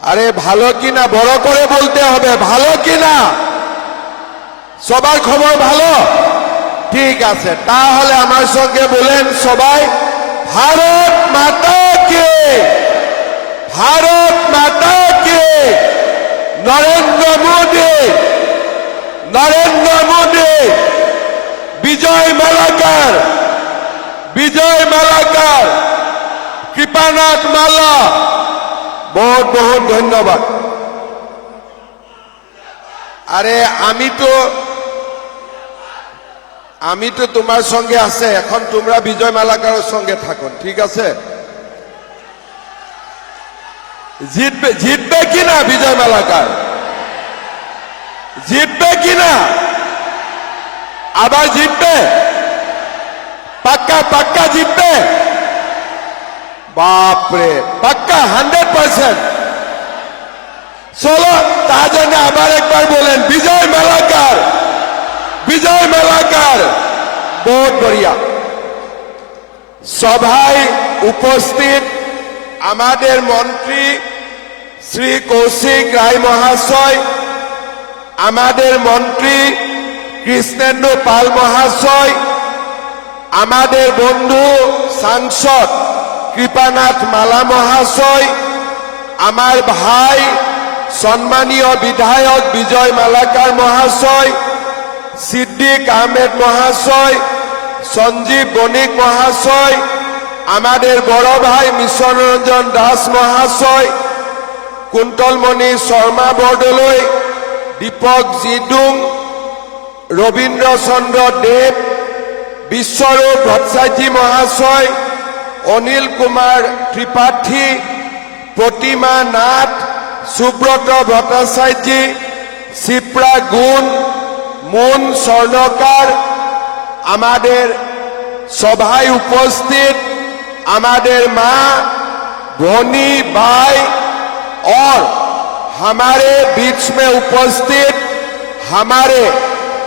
আরে ভালো কিনা বড় করে বলতে হবে, ভালো কিনা? সবার খবর ভালো? ঠিক আছে, তাহলে আমার সঙ্গে বলেন সবাই, ভারত মাতা কে, ভারত মাতা কে, নরেন্দ্র মোদী, নরেন্দ্র মোদী, বিজয় মালাকার, বিজয় মালাকার, কৃপানাথ মাল্লা। বহুত বহুত ধন্যবাদ। আরে আমি তো তোমার সঙ্গে আছে, এখন তোমরা বিজয় মালাকারের সঙ্গে থাকো, ঠিক আছে? জিতবে, জিতবে কিনা বিজয় মালাকার? জিতবে কিনা? আবার জিতবে? পাক্কা পাক্কা জিতবে? বাপরে, পাক্কা 100%। চলো তার জন্য আবার একবার বলেন বিজয় মালাকার, বিজয় মালাকার। বহুত বড়িয়া। সভায় উপস্থিত আমাদের মন্ত্রী শ্রী কৌশিক রায় মহাশয়, আমাদের মন্ত্রী কৃষ্ণেন্দু পাল মহাশয়, আমাদের বন্ধু সাংসদ কৃপানাথ মালা মহাশয়, আমার ভাই সম্মানীয় বিধায়ক বিজয় মালাকার মহাশয়, সিদ্দিক আহমেদ মহাশয়, সঞ্জীব বণিক মহাশয়, আমাদের বড় ভাই মিশন রঞ্জন দাস মহাশয়, কুন্তলমণি শর্মা বৰদলৈ, দীপক জিডুং, রবীন্দ্র চন্দ্র দেব, বিশ্বরূপ ভট্টাচার্য মহাশয়, অনিল কুমার ত্রিপাঠী, প্রতিমা নাথ, সুব্রত ভট্টাচার্য, শিপ্রা গুণ, মুন স্বর্ণকার, আমাদের সভায় উপস্থিত আমাদের माँ भोनी भाई और हमारे बीच में उपस्थित हमारे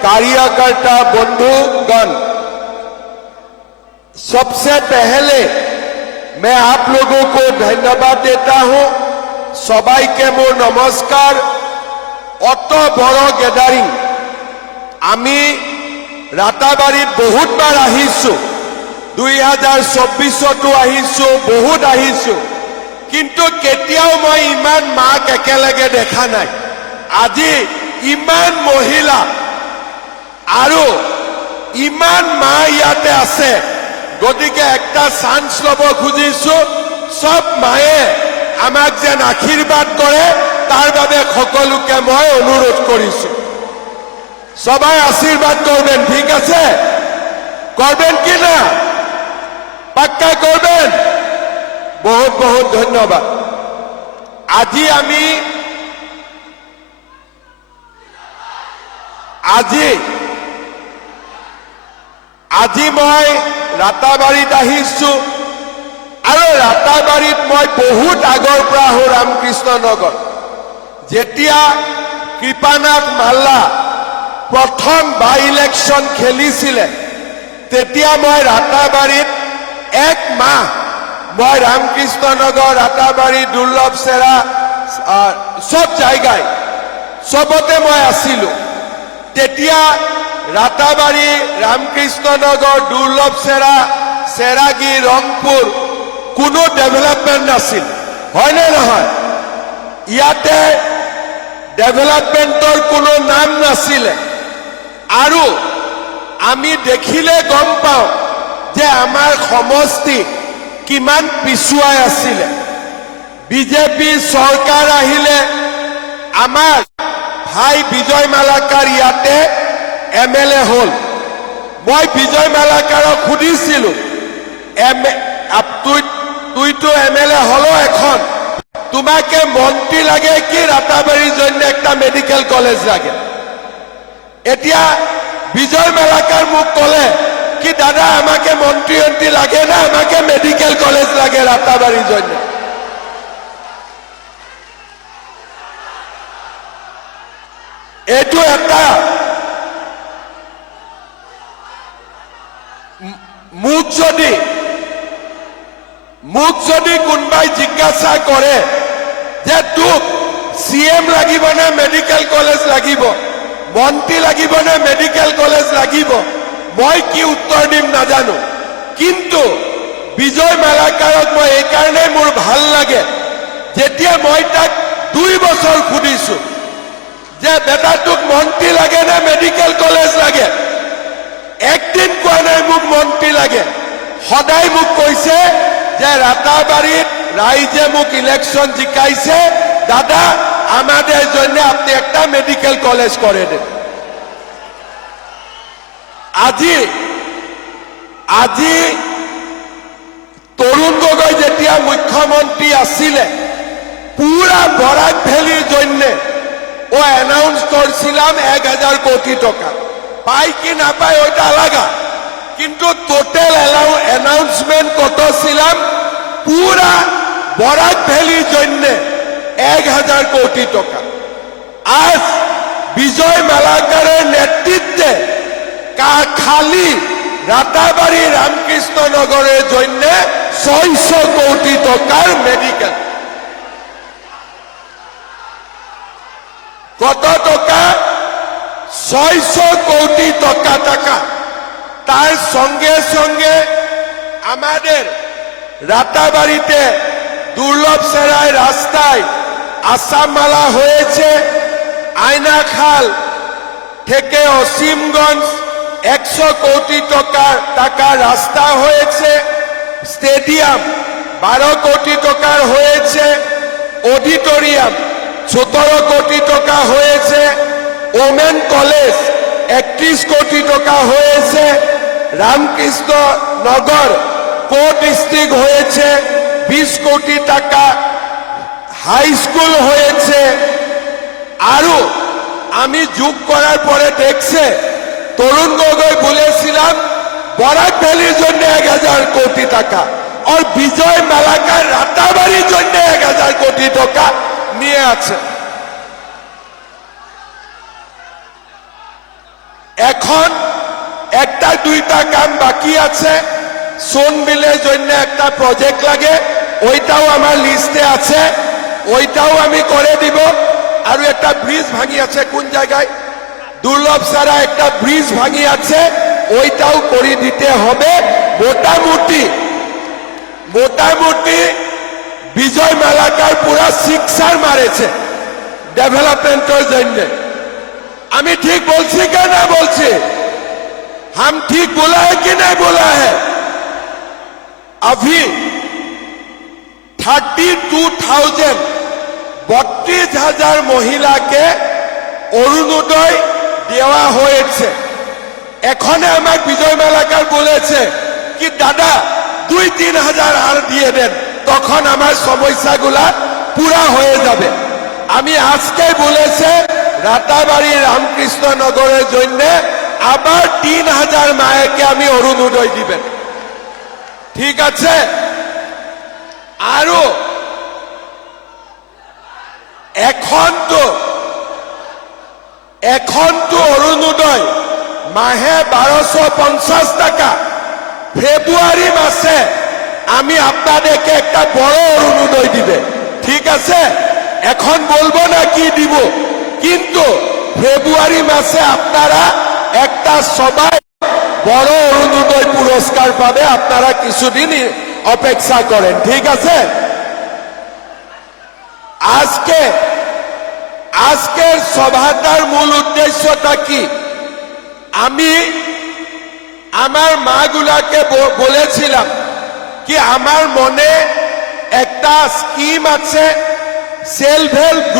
कार्यकर्ता बंधुगण, सबसे पहले मैं आप लोगों को धन्यवाद देता हूं। सबाई के मोर नमस्कार। अत बड़ गैदारिंग आमी राताबाड़ी बहुत बार आहिছো, 2024 आहिছো, बहुत आहिছো, किंतु केतियाओ मैं इमान माक एकेलगे देखा नाई। আজি इमान महिला आरो इमान मा इयाते आछे, गतिके एकटा चान्स लब खुजिছো। सब माए आमाक जेन आशीर्वाद करे तार बारे सकलोके मैं अनुरोध करिছো। सबाई आशीर्वाद करबेन, ठीक आछे? करबेन कि ना? पक्का करबेन? बहुत बहुत धन्यवाद। আজি आमी আজি मैं राताबाड़ीत आहिছো और राताबाड़ीत मैं बहुत आगर পৰা आहो रामकृष्ण नगर। जेतिया कृपानाथ माल्ला प्रथम बाई इलेक्शन खेलिছিলে तेतिया मैं राताबाड़ीत एक माह मैं रामकृष्ण नगर, राताबाड़ी, दुर्लभ सेरा सब जगह सबते मैं आसिलो। तेतिया राताबाड़ी, रामकृष्ण नगर, दुर्लभ सेरा, सेरागी, रंगपुर कोनो डेभेलपमेंट नासिल, হয় নে নহয়? ইয়াতে डेभेलपमेंटर कोनो नाम नासिले आरो आमी देखिले गम पाओ जे आमार समष्टि किमान पिछुआई आसिले। बीजेपी सरकार आहिले आमार भाई विजय मालाकार इयाते एमएलए हल। मैं विजय मालाकारक सुधिसिलो तुई तो एमएलए हलो एखन, तुम्हें मंत्री लागे कि राताबाड़ीर जन्य एक मेडिकल कलेज लागे? एतिया विजय मालाकार मुख कले कि दादा आमाके मंत्री अंत्री लागे ना आमाके मेडिकल कलेज लागे राताबाड़ीर जन्य? एटु एटा मुख जदि कोनबाई जिज्ञासा करे जे তোক CM লাগিব নে মেডিকেল কলেজ লাগিব, মন্ত্ৰী লাগিব নে মেডিকেল কলেজ লাগিব, মই কি উত্তৰ দিম নাজানো। কিন্তু বিজয় মালাকাৰক মই এইকাৰণে মোৰ ভাল লাগে, যেতিয়া মই তাক 2 বছৰ সুধিছো যে বেটা তোক মন্ত্ৰী লাগে নে মেডিকেল কলেজ লাগে, একদিন কোৱা নাই মোক মন্ত্ৰী লাগে। সদায় মোক কৈছে যে রাতাবাড়িত রাইজে মোক ইলেকশন জিকাইছে, দাদা আমাদের জন্য আপনি একটা মেডিকেল কলেজ করে দেন। আজি আজি তরুণ গগৈ যেতিয়া মুখ্যমন্ত্রী আছিলে, পুরা বরাক ভ্যালির জন্য ও অ্যানাউন্স করছিলাম 1000 কোটি টাকা, পাই কি না পাই ওইটা আলাদা, কিন্তু টোটাল অ্যানাউন্সমেন্ট করছিলাম পুরা বরাক ভ্যালির জন্য 1000 কোটি টাকা। আজ বিজয় মালাকারের নেতৃত্বে খালি রাতাবাড়ি রামকৃষ্ণ নগরের জন্য 600 কোটি টাকার মেডিকেল। কত টাকা? 600 কোটি টাকা। তার সঙ্গে সঙ্গে আমাদের রাতাবাড়িতে দুর্লভ সেরায় রাস্তায় আসামমালা হয়েছে, আয়নাখাল থেকে অসীমগঞ্জ 100 কোটি টাকার রাস্তা হয়েছে, স্টেডিয়াম 12 কোটি টাকার হয়েছে, অডিটোরিয়াম 17 কোটি টাকা হয়েছে, ওমেন কলেজ 31 কোটি টাকা হয়েছে, রামকৃষ্ণ নগর কো ডিস্ট্রিক্ট হয়েছে 20 কোটি টাকা, হাই স্কুল হয়েছে। আরো আমি যোগ করার পরে দেখছে তরুণ গগৈ বলেছিলাম বরাক ভ্যালির জন্য 1000 কোটি টাকা, আর বিজয় মালাকার রাতাবাড়ির জন্য 1000 কোটি টাকা নিয়ে আছে। এখন একটা দুইটা কাম বাকি আছে, সোনবিলের জন্য একটা প্রজেক্ট লাগে, ওইটাও আমার লিস্টে আছে, ওইটাও আমি করে দিব। আর একটা ব্রিজ ভাঙি আছে কোন জায়গায়, দুর্লভ সারা একটা ব্রিজ ভাঙি আছে, ওইটাও করে দিতে হবে। মোটামুটি বিজয় মালাকার পুরা শিক্ষার মারেছে ডেভেলপমেন্টের জন্য। আমি ঠিক বলছি কে না বলছি? हम ठीक बोला है कि नहीं बोला है? अभी 32,000 32,000 মহিলাকে অরুণোদয় দেওয়া হয়েছে। এখানে আমার বিজয় মালাকার বলেছে কি দাদা 2-3 হাজার আর দিয়ে দেন, তখন আমার সমস্যাগুলা পুরা হয়ে যাবে। আমি আজকে বলেছে রাতাবাড়ি রামকৃষ্ণ নগরের জন্য আবার 3000 মায়েকে আমি অরুণোদয় দিবেন, ঠিক আছে? আরো এখন তো অরুণোদয় মাহে 1250 টাকা। ফেব্রুয়ারি মাসে আমি আপনাদেরকে একটা বড় অরুণোদয় দিবে, ঠিক আছে? এখন বলবো না কি দিব, কিন্তু ফেব্রুয়ারি মাসে আপনারা একটা সবাই বড় অরুণোদয় পুরস্কার পাবে। আপনারা কিছুদিন অপেক্ষা করেন, ঠিক আছে? আজকের সভাটার মূল উদ্দেশ্যটা কি? আমি আমার মাগুলাকে বলেছিলাম কি আমার মনে একটা স্কিম আছে, সেলফ হেল্প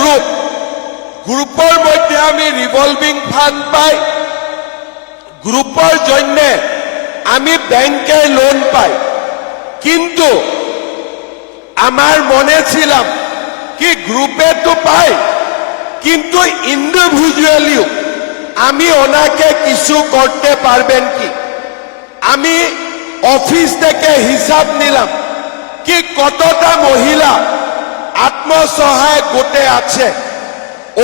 গ্রুপের মধ্যে আমি রিভলভিং ফান্ড পাই, গ্রুপের জন্য আমি ব্যাংকে লোন পাই। কিন্তু আমার মনে ছিলাম কি গ্রুপে তো পাই, কিন্তু ইন্ডিভিজুয়ালিও আমি ওনাকে কিছু করতে পারবেন কি? আমি অফিস থেকে হিসাব নিলাম কি কতটা মহিলা আত্মসহায়ক গোটে আছে।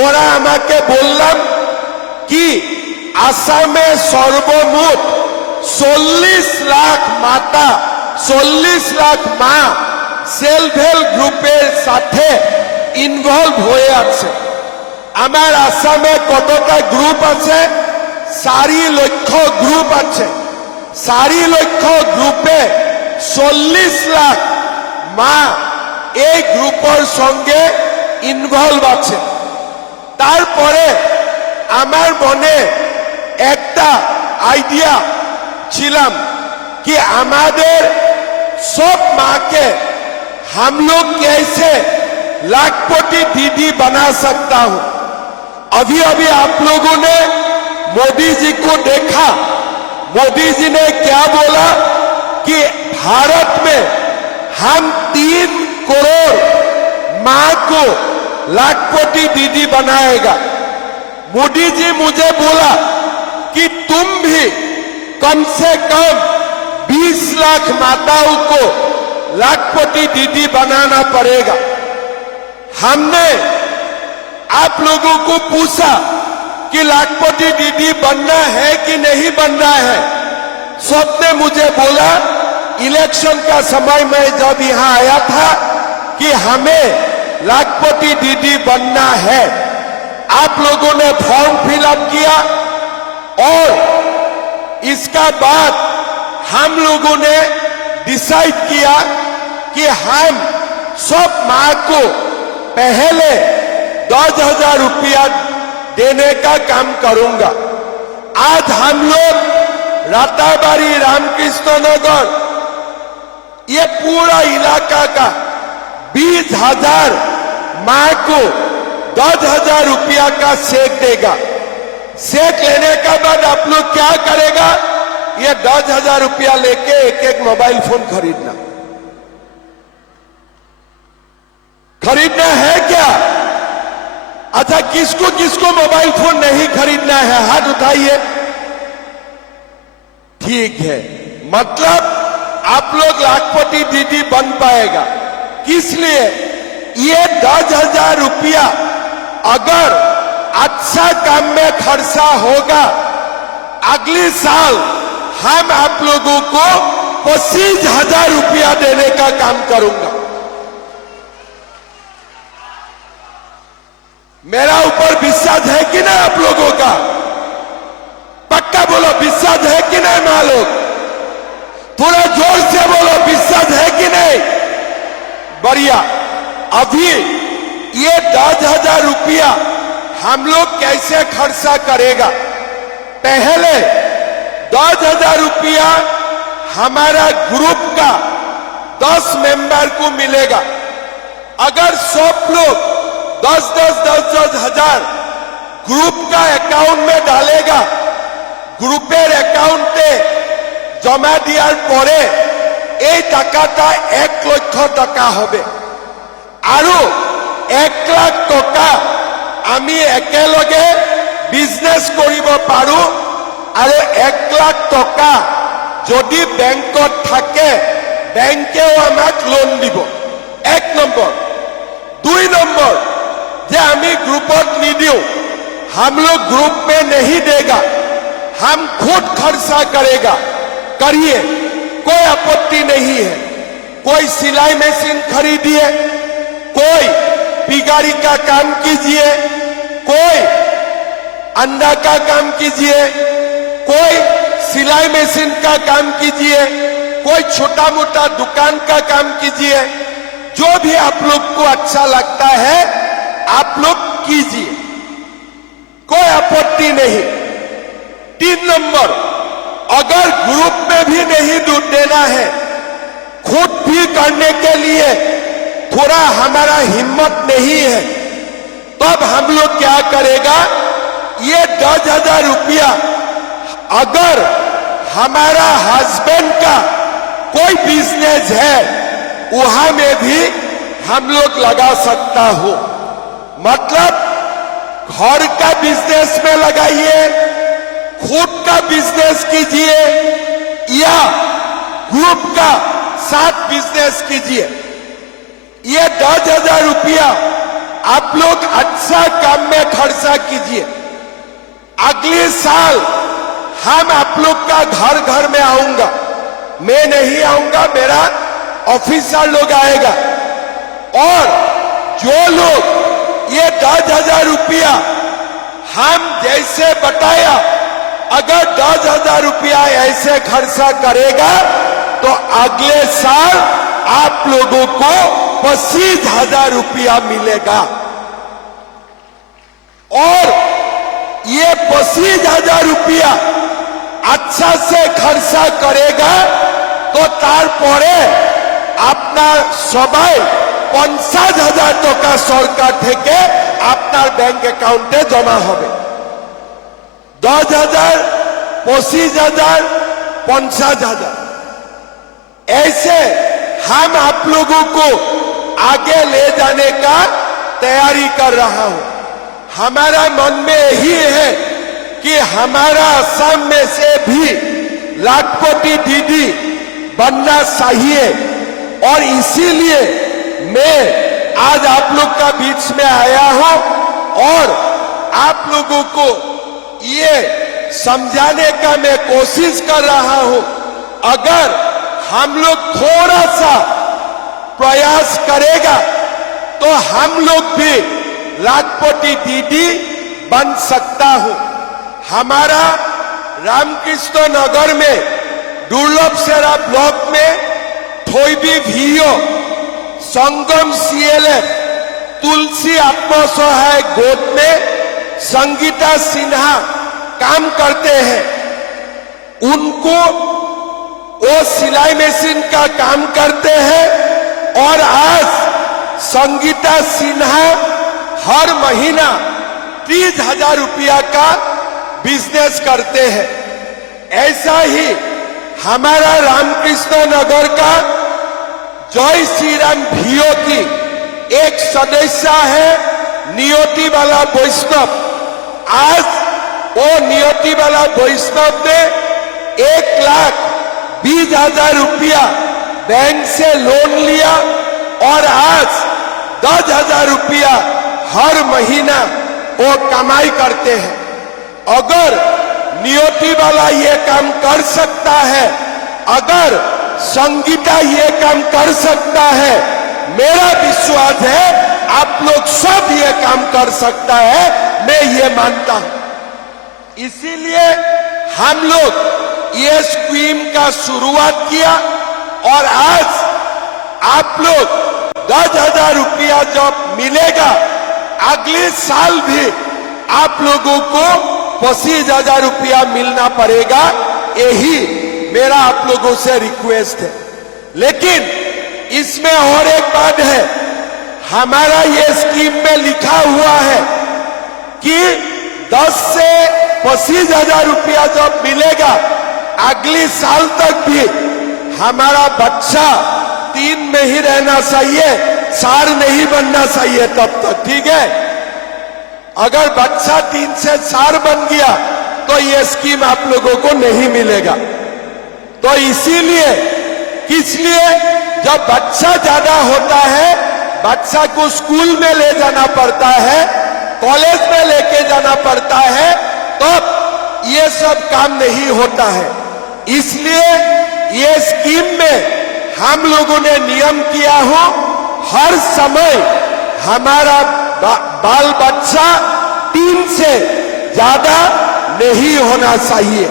ওরা আমাকে বললাম কি আসামে সর্বমোট 40 লাখ মাতা 40 লাখ মা সেলফ হেল্প গ্রুপের সাথে ইনভলভ হয়ে আছে। আমার আসামে কতটা গ্রুপ আছে? 4 লক্ষ গ্রুপ আছে। 4 লক্ষ গ্রুপে 40 লাখ মা এই গ্রুপের সঙ্গে ইনভলভ আছে। তারপরে আমার মনে একটা আইডিয়া ছিলাম कि हमारे सब माँ के हम लोग कैसे लाखपति दीदी बना सकता हूं। अभी अभी आप लोगों ने मोदी जी को देखा। मोदी जी ने क्या बोला कि भारत में हम 3 करोड़ माँ को लाखपति दीदी बनाएगा। मोदी जी मुझे बोला कि तुम भी कम से कम 20 लाख माताओं को लाखपति दीदी बनाना पड़ेगा। हमने आप लोगों को पूछा कि लाखपति दीदी बनना है कि नहीं बनना है। सबने मुझे बोला इलेक्शन का समय में जब यहां आया था कि हमें लाखपति दीदी बनना है। आप लोगों ने फॉर्म फिलअप किया और इसका बाद हम लोगों ने डिसाइड किया कि हम सब माँ को पहले 10,000 रुपया देने का काम करूंगा। आज हम लोग राताबाड़ी, रामकृष्ण नगर, ये पूरा इलाका का 20,000 माँ को 10,000 रुपया का चेक देगा। चेक लेने के बाद आप लोग क्या करेगा? ये 10,000 रुपया लेके एक एक मोबाइल फोन खरीदना है क्या? अच्छा, किसको किसको मोबाइल फोन नहीं खरीदना है? हाथ उठाइए। ठीक है, मतलब आप लोग लाखपति दीदी बन पाएगा। किस लिए? ये 10,000 रुपया अगर अच्छा काम में खर्चा होगा, अगले साल हम आप लोगों को 25,000 रुपया देने का काम करूंगा। मेरा ऊपर विश्वास है कि नहीं आप लोगों का? पक्का बोलो, विश्वास है कि नहीं मां लोग? थोड़ा जोर से बोलो, विश्वास है कि नहीं? बढ़िया। अभी ये 10,000 रुपया हम लोग कैसे खर्चा करेगा? पहले 10,000 रुपया हमारा ग्रुप का 10 मेंबर को मिलेगा। अगर सब लोग 10,000 ग्रुप का अकाउंट में डालेगा, ग्रुपेर अकाउंटे जमा दियार परे এই টাকাটা 1 লক্ষ টাকা হবে। আরো 1 লাখ টাকা আমি একেলগে বিজনেস কৰিব পাৰো। আর 1 লাখ টাকা যদি ব্যাংকত থাকে, ব্যাংকেও আমাক লোন দিব। 1 নম্বর। 2 নম্বর, যে আমি গ্रुपत निदियो, हम लोग ग्रुप में नहीं देगा, हम खुद खर्चा करेगा। करिए, कोई आपत्ति नहीं है। कोई सिलाई मशीन खरीदिए, कोई पिगारी का काम कीजिए, कोई अंडा का काम कीजिए, कोई सिलाई मशीन का काम कीजिए, कोई छोटा मोटा दुकान का काम कीजिए। जो भी आप लोग को अच्छा लगता है आप लोग कीजिए, कोई आपत्ति नहीं। 3 नंबर, अगर ग्रुप में भी नहीं दूध देना है, खुद भी करने के लिए थोड़ा हमारा हिम्मत नहीं है, तब हम लोग क्या करेगा? ये 10,000 रुपया अगर हमारा हस्बैंड का कोई बिजनेस है, वहां में भी हम लोग लगा सकता हो। मतलब घर का बिजनेस में लगाइए, खुद का बिजनेस कीजिए, या ग्रुप का साथ बिजनेस कीजिए। ये 10,000 रुपया आप लोग अच्छा काम में खर्चा कीजिए। अगले साल हम आप लोग का घर घर में आऊंगा। मैं नहीं आऊंगा, मेरा ऑफिसर लोग आएगा और जो लोग ये 10,000 रुपया हम जैसे बताया, अगर 10,000 रुपया ऐसे खर्चा करेगा तो अगले साल आप लोगों को 25,000 रुपया मिलेगा। और ये 25,000 रुपया अच्छा से खर्चा करेगा तो तारपरे আপনার সবাই 50,000 টাকা সরকার থেকে আপনার ব্যাংক অ্যাকাউন্টে জমা হবে। 10,000, 25,000, 50,000, ऐसे हम आप लोगों को आगे ले जाने का तैयारी कर रहा हूं। हमारा मन में यही है कि हमारा असम में से भी लाखपति दीदी बनना चाहिए, और इसीलिए मैं आज आप लोग का बीच में आया हूं और आप लोगों को ये समझाने का मैं कोशिश कर रहा हूं। अगर हम लोग थोड़ा सा प्रयास करेगा तो हम लोग भी लाखपति दीदी बन सकता हूं। हमारा रामकृष्ण नगर में दुर्लभ सेरा ब्लॉक में थोइबी भियो, संगम सीएलएफ, तुलसी आत्मसहाय गोद में संगीता सिन्हा काम करते हैं। उनको वो सिलाई मशीन का काम करते हैं और आज संगीता सिन्हा हर महीना 30,000 रुपया का बिजनेस करते हैं। ऐसा ही हमारा रामकृष्ण नगर का जय श्री राम भियो की एक सदस्य है नियति वाला वैष्णव। आज वो नियति वाला वैष्णव ने 1,20,000 रुपया बैंक से लोन लिया और आज 10,000 रुपया हर महीना वो कमाई करते हैं। अगर नियति वाला ये काम कर सकता है, अगर संगीता ये काम कर सकता है, मेरा विश्वास है आप लोग सब ये काम कर सकता है, मैं ये मानता हूं। इसीलिए हम लोग ये स्कीम का शुरुआत किया और आज आप लोग 10,000 रुपया जब मिलेगा, अगले साल भी आप लोगों को 25,000 रुपया मिलना पड़ेगा। यही मेरा आप लोगों से रिक्वेस्ट है। लेकिन इसमें और एक बात है, हमारा ये स्कीम में लिखा हुआ है कि 10 से 25,000 रुपया जब मिलेगा, अगले साल तक भी हमारा बच्चा 3 में ही रहना चाहिए, 4 नहीं बनना चाहिए तब तक, ठीक है। अगर बच्चा 3 से 4 बन गया तो ये स्कीम आप लोगों को नहीं मिलेगा। तो इसीलिए किसलिए जब बच्चा ज्यादा होता है, बच्चा को स्कूल में ले जाना पड़ता है, कॉलेज में लेके जाना पड़ता है, तब ये सब काम नहीं होता है। इसलिए ये स्कीम में हम लोगों ने नियम किया हो, हर समय हमारा बाल बच्चा 3 से ज्यादा नहीं होना चाहिए।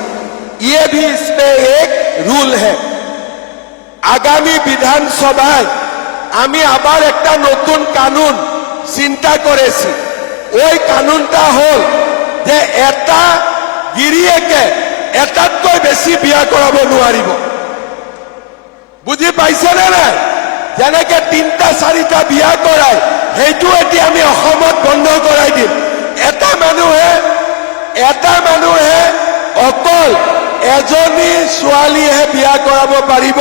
ये भी इसमें एक रूल है। आगामी विधानसभाয় আমি আবার একটা নতুন কানুন চিন্তা করেছি। ওই কানুনটা হল যে এটা গিৰিয়েকে এটাতকৈ বেছি বিয়া কৰাব নোৱাৰিব। বুজি পাইছে নে নাই? যেনেকে 3টা 4টা বিয়া কৰায়, সেইটো এতিয়া আমি অসমত বন্ধ কৰাই দিম। এটা মানুহে অকল এজনী ছোৱালীহে বিয়া কৰাব পাৰিব,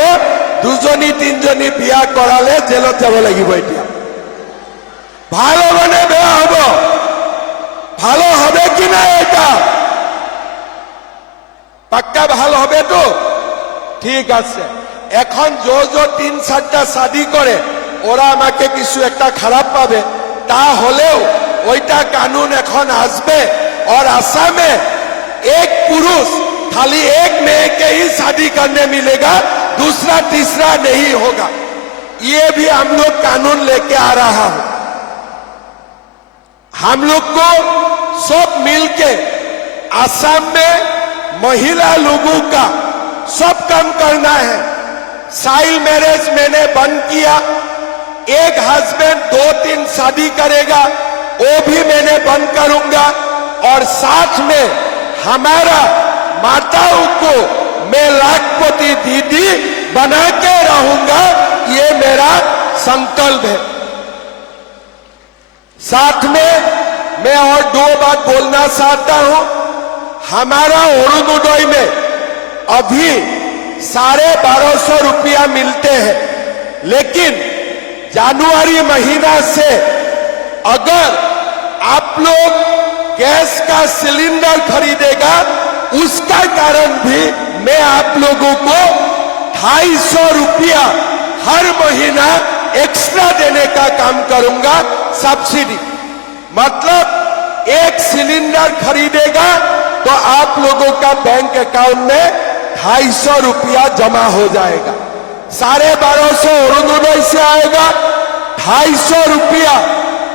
2জনী 3জনী বিয়া কৰালে জেলত যাব লাগিব। এতিয়া ভাল হবে নে বেয়া হব? ভালো হবে কি না? এটা পাক্কা ভাল হবে তো? ঠিক আছে। এখন जो 3-4টা শাদী করে ওরা আমাকে কিছু একটা খারাপ পাবে, তা হলেও ওইটা কানুন এখন আসবে और असम में एक पुरुष खाली एक मेয়ে के ही शादी करने मिलेगा, दूसरा तीसरा नहीं होगा। ये भी हम लोग कानून लेके आ रहा हूं। हम लोग को सब मिलके असम में महिला लोगों का सब काम करना है। चाइल्ड मैरिज मैंने बंद किया, एक हस्बैंड 2-3 शादी करेगा वो भी मैंने बंद करूंगा, और साथ में हमारा माताओं को मैं लाखपति दीदी बना के रहूंगा, ये मेरा संकल्प है। साथ में मैं और 2 बात बोलना चाहता हूं। हमारा अरुणोदय में अभी 1250 रुपया मिलते हैं, लेकिन जनवरी महीना से अगर आप लोग गैस का सिलेंडर खरीदेगा, उसका कारण भी मैं आप लोगों को 250 रुपया हर महीना एक्स्ट्रा देने का काम करूंगा, सब्सिडी। मतलब एक सिलेंडर खरीदेगा तो आप लोगों का बैंक अकाउंट में 250 रुपया जमा हो जाएगा। 1250 अरुणोदय से आएगा, 250 रुपया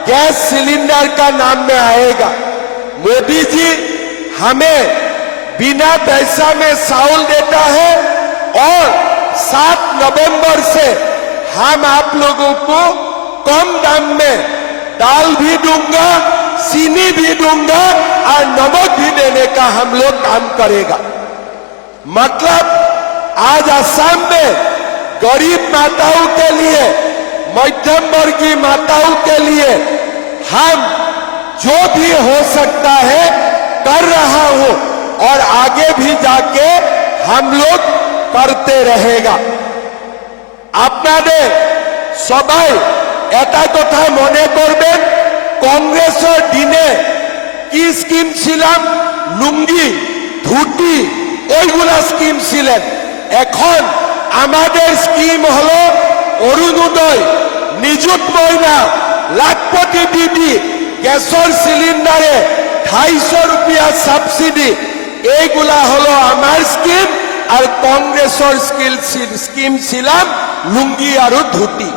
गैस सिलेंडर का नाम में आएगा। मोदी जी हमें बिना पैसा में चावल देता है, और 7 नवंबर से हम आप लोगों को कम दाम में दाल भी दूंगा, चीनी भी दूंगा और नमक भी देने का हम लोग काम करेगा। मतलब आज असम में गरीब माताओं के लिए, मध्यम वर्गीय माताओं के लिए हम जो भी हो सकता है कर रहा हूं, और आगे भी जाके हम लोग करते रहेगा। আপনাদের সবাই এটা কথা মনে করবেন, কংগ্রেসের দিনে কি স্কিম ছিলাম, লুঙ্গি ধুতি ওইগুলা স্কিম ছিলেন। এখন আমাদের স্কিম হলো অরুণোদয়, নিযুত মহিলা, লাখপতি দিদি, গ্যাসের সিলিন্ডারে 250 রুপিয়া সাবসিডি, এইগুলা হলো আমার স্কিম। আর কংগ্রেসের স্কিম ছিলাম লুঙ্গি আর ধুতি।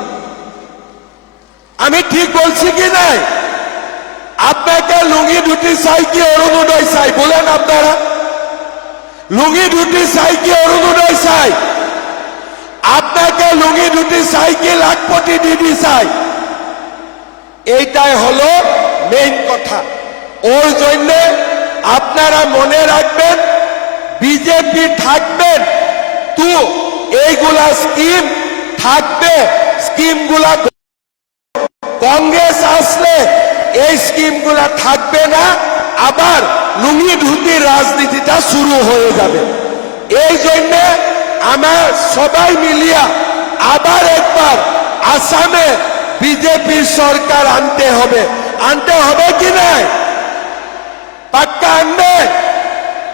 আমি ঠিক বলছি কি নাই? আপনাকে লুঙ্গি ধুতি চাই কি অরুণোদয় চাই বলেন? আপনারা লুঙ্গি ধুতি চাই কি অরুণোদয় চাই? আপনাকে লুঙ্গি ধুতি চাই কি লাখপতি দিদি চাই? এইটাই হলো মেইন কথা। ওর জন্য আপনারা মনে রাখবেন, বিজেপি থাকবেন তো এইগুলা স্কিম থাকবে, স্কিমগুলা। কংগ্রেস আসলে এই স্কিমগুলা থাকবে না, আবার লুঙ্গি ধুতির রাজনীতিটা শুরু হয়ে যাবে। এই জন্য আমার সবাই মিলিয়া আবার একবার আসামে বিজেপি সরকার আনতে হবে। আনতে হবে কি নাই? পাক্কা আনবে?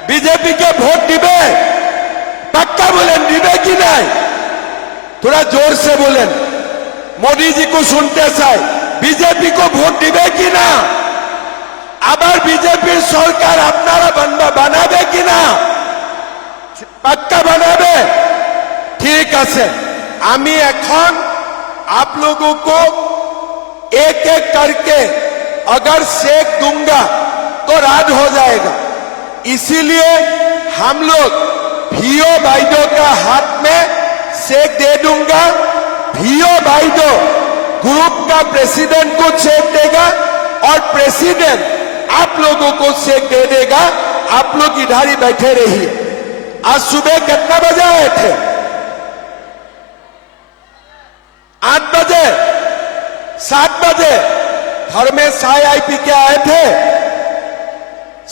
बीजेपी के वोट दिबे? पक्का बोलें, दिबे कि नहीं? थोड़ा जोर से बोलें, मोदी जी को सुनते चाहे। बीजेपी को वोट दिबे कि ना? আবার বিজেপি সরকার আপনারা বানাবে কি না? পাক্কা বানাবে? ঠিক আছে। আমি এখন आप लोगों को एक एक करके अगर सेक दूंगा तो रात हो जाएगा। इसीलिए हम लोग भियो भाईडो का हाथ में सेक दे दूंगा। भियो भाईडो ग्रुप का प्रेसिडेंट को सेक देगा और प्रेसिडेंट आप लोगों को सेक दे देगा। आप लोग इधर ही बैठे रहिए। आज सुबह कितना बजे आए थे? 8 बजे, 7 बजे घर में चाय आई पी के आए थे?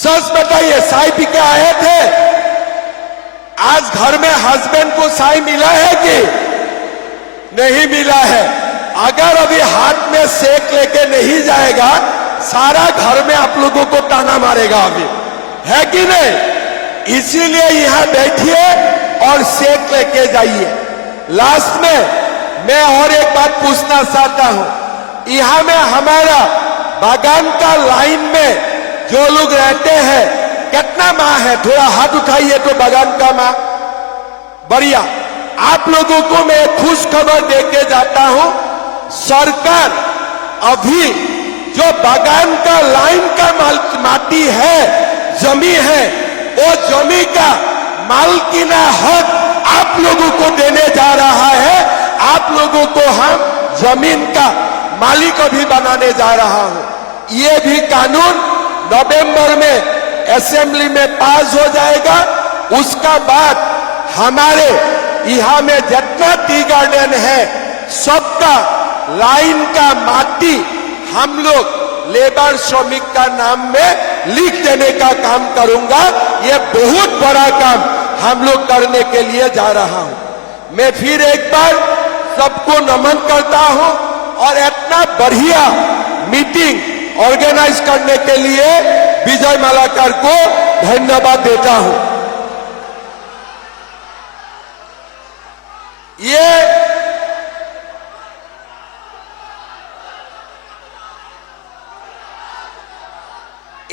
सच बताइए, चाय पी के आए थे? आज घर में हस्बैंड को चाय मिला है कि नहीं मिला है? अगर अभी हाथ में सेक लेके नहीं जाएगा, सारा घर में आप लोगों को ताना मारेगा अभी, है कि नहीं? इसीलिए यहां बैठिए और सेक लेके जाइए। लास्ट में मैं और एक बात पूछना चाहता हूं। यहां में हमारा बागान का लाइन में जो लोग रहते हैं, कितना माँ है? थोड़ा हाथ उठाइए तो बागान का माँ। बढ़िया। आप लोगों को मैं खुश खबर देके जाता हूं, सरकार अभी जो बागान का लाइन का माटी है, जमी है, वो जमी का मालकीना हक आप लोगों को देने जा रहा है। आप लोगों को हम जमीन का मालिक भी बनाने जा रहा हूं। ये भी कानून नवंबर में असेंबली में पास हो जाएगा। उसका बाद हमारे यहाँ में जितना टी गार्डन है सबका लाइन का माटी हम लोग लेबर श्रमिक का नाम में लिख देने का काम करूंगा। ये बहुत बड़ा काम हम लोग करने के लिए जा रहा हूं। मैं फिर एक बार सबको नमन करता हूं और इतना बढ़िया मीटिंग ऑर्गेनाइज करने के लिए विजय मालाकर को धन्यवाद देता हूं। ये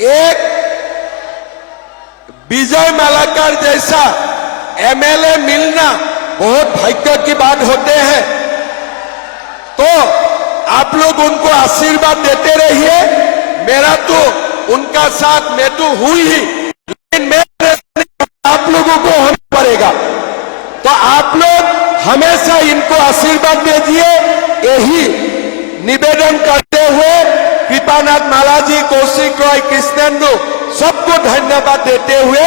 एक विजय मालाकर जैसा एमएलए मिलना बहुत भाग्य की बात होते हैं। तो आप लोग उनको आशीर्वाद देते रहिए। मेरा तो उनका साथ मैं तो हूं ही, लेकिन मेरे आप लोगों को होना पड़ेगा। तो आप लोग हमेशा इनको आशीर्वाद दीजिए। यही निवेदन करते हुए कृपानाथ मालाजी, कौशिक रॉय, कृष्णेंदु सबको धन्यवाद देते हुए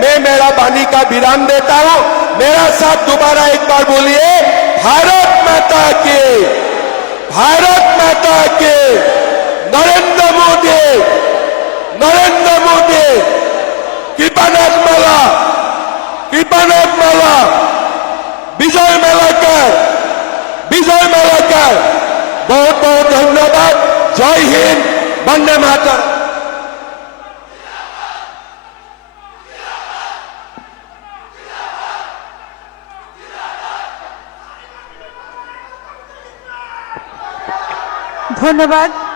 मैं मेरा वाणी का विराम देता हूं। मेरा साथ दोबारा एक बार बोलिए, भारत माता के, भारत माता के, नरेंद्र मोदी, नरेंद्र मोदी, कृपानाथ माला, कृपानाथ माला, विजय मालाकर, विजय मालाकर। बहुत बहुत धन्यवाद। जय हिंद, वंदे मातरम। ধন্যবাদ।